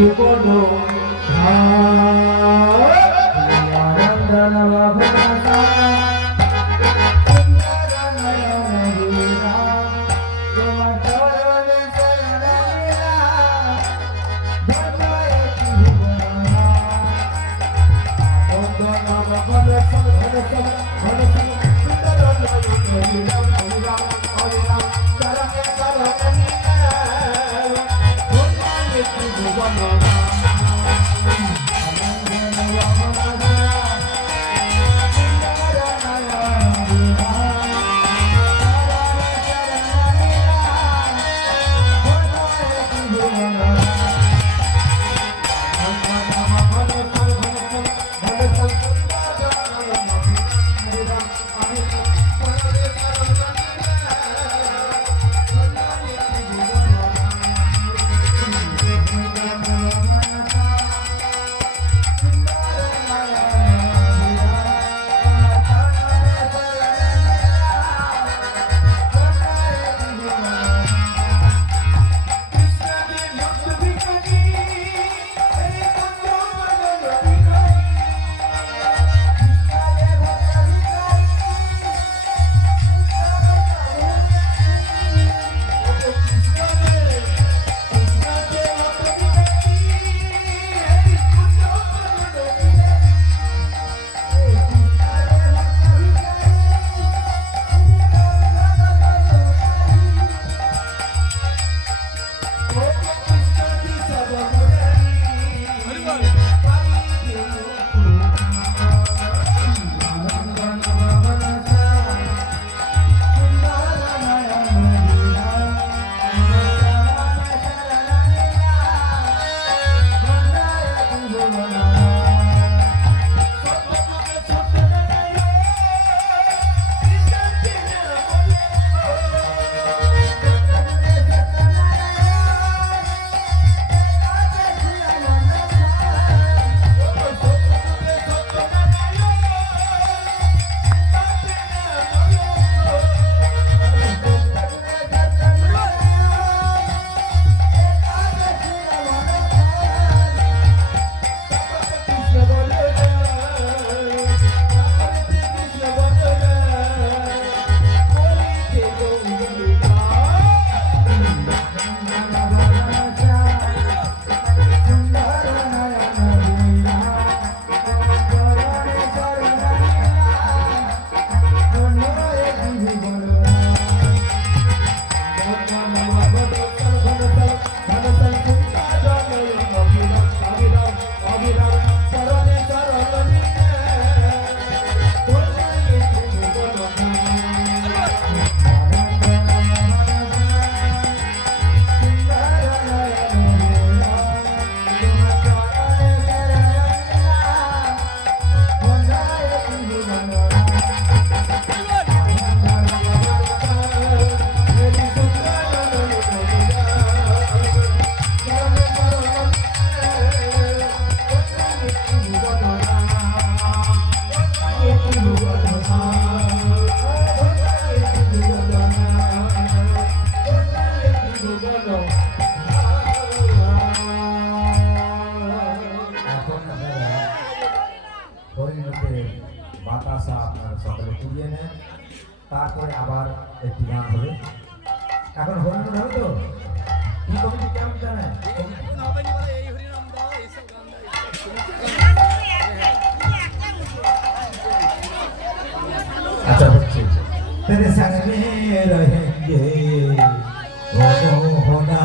meu বাতাসা আপনার সকলে কুড়িয়ে নেন তারপরে আবার একটি গান হবে। এখন হরিণ হবে তো? কি কমিটি কেমন জানেন আচ্ছা হচ্ছে। তেরে সঙ্গে রহেঙ্গে, ও মোহনা।